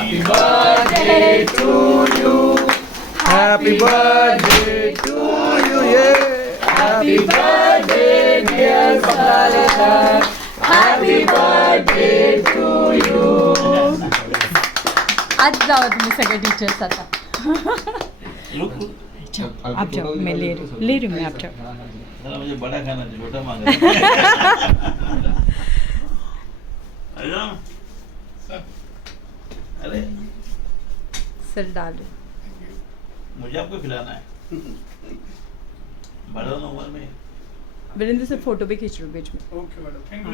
Happy birthday to you. Happy birthday to you. Yeah. Happy birthday dear Salita. Happy birthday to you. आज जाओ तुम्ही सगळे teachers आता. आप जाओ, मैं ले रही हूँ मैं. आप जाओ. मुझे बड़ा खाना छोटा मांग अरे सर डालो. मुझे आपको खिलाना है. बड़ा उम्र में वीरेंद्र सर फोटो भी खींच लो बीच में. Okay madam. Thank you.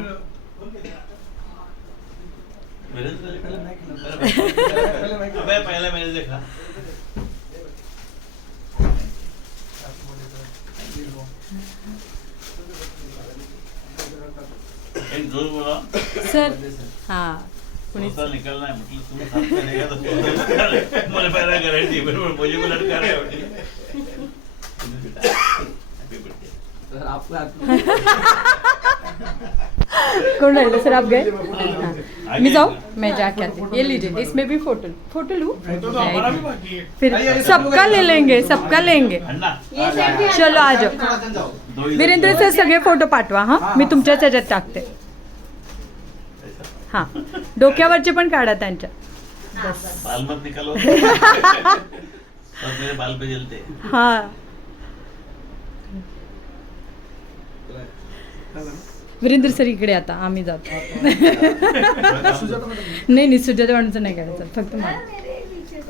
पहले मैंने देखा. एक जोर बोला सर. हाँ सोचा निकलना है मतलब तुम साथ में रहेगा तो मुझे पैदा करेगी फिर मुझे को लटका रहे हो. हैप्पी बर्थडे सर आपका कौन है सर? आप गए? हाँ. मैं जाऊँ? मैं जाके आती हूँ. ये लीजिए, इसमें भी फोटो लूँ. फिर सबका ले लेंगे, सबका लेंगे. चलो आ जाओ. वीरेंद्र सर सगळे फोटो पाठवा. हा मी तुमच्याच ह्याच्यात टाकते. हा डोक्यावरचे पण काढा त्यांच्या. बाल मत निकालो. और मेरे बाल पे जलते. हा वीरेंद्र सर इकडे आता आम्ही जातो. नाही नाही सुजाता मॅडमचं नाही काढायचं, फक्त मला.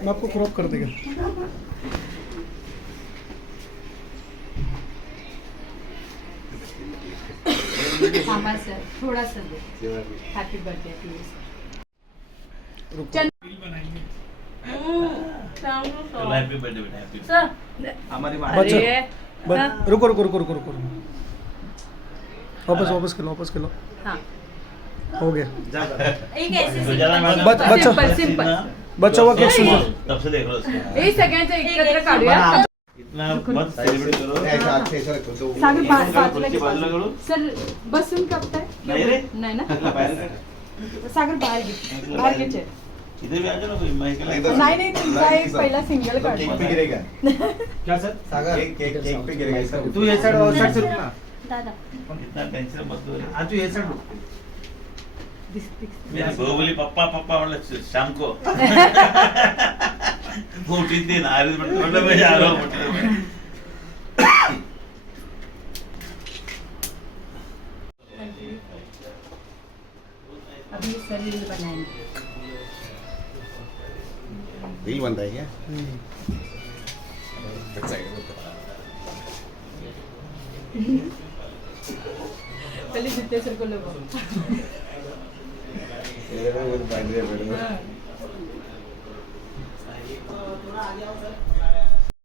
मैं आपको क्रॉप कर देगा. थांबा सर, थोड़ा सा दे. Happy birthday please. Happy birthday बेटा. हैप्पी सर हमारी अरे रुको रुको रुको रुको रुको. वापस कर लो. हाँ हो गया. एक ऐसे बच्चा सिंपल. बच्चा हुआ केक सुन. तब से देख रहा उसको. हे सगळ्यांचं एकत्र काढूया. इतना मत सेलिब्रेट करो. सागर बाजूला बाजूला करू. सर बसून कापताय? नाही रे. नाही ना. सागर बाहेर घे. इधर भी आ जाओ ना कोई मैं नाही तुमचा एक पहिला सिंगल काढ. क्या सर? सागर केक पे गिरेगा. तू ये साइड और साइड से रुकना. दादा इतना टेंशन मत लो. आज तू ये साइड रुक. मेरी बहू बोली पप्पा मतलब शाम को वो उठी थी ना. आरिस मतलब मैं जा रहा हूँ मतलब अभी सर रील बनाएंगे. रील बन रहा है क्या? पहले जितने सर को लगो. ये वो बांध रहे हैं. हाँ.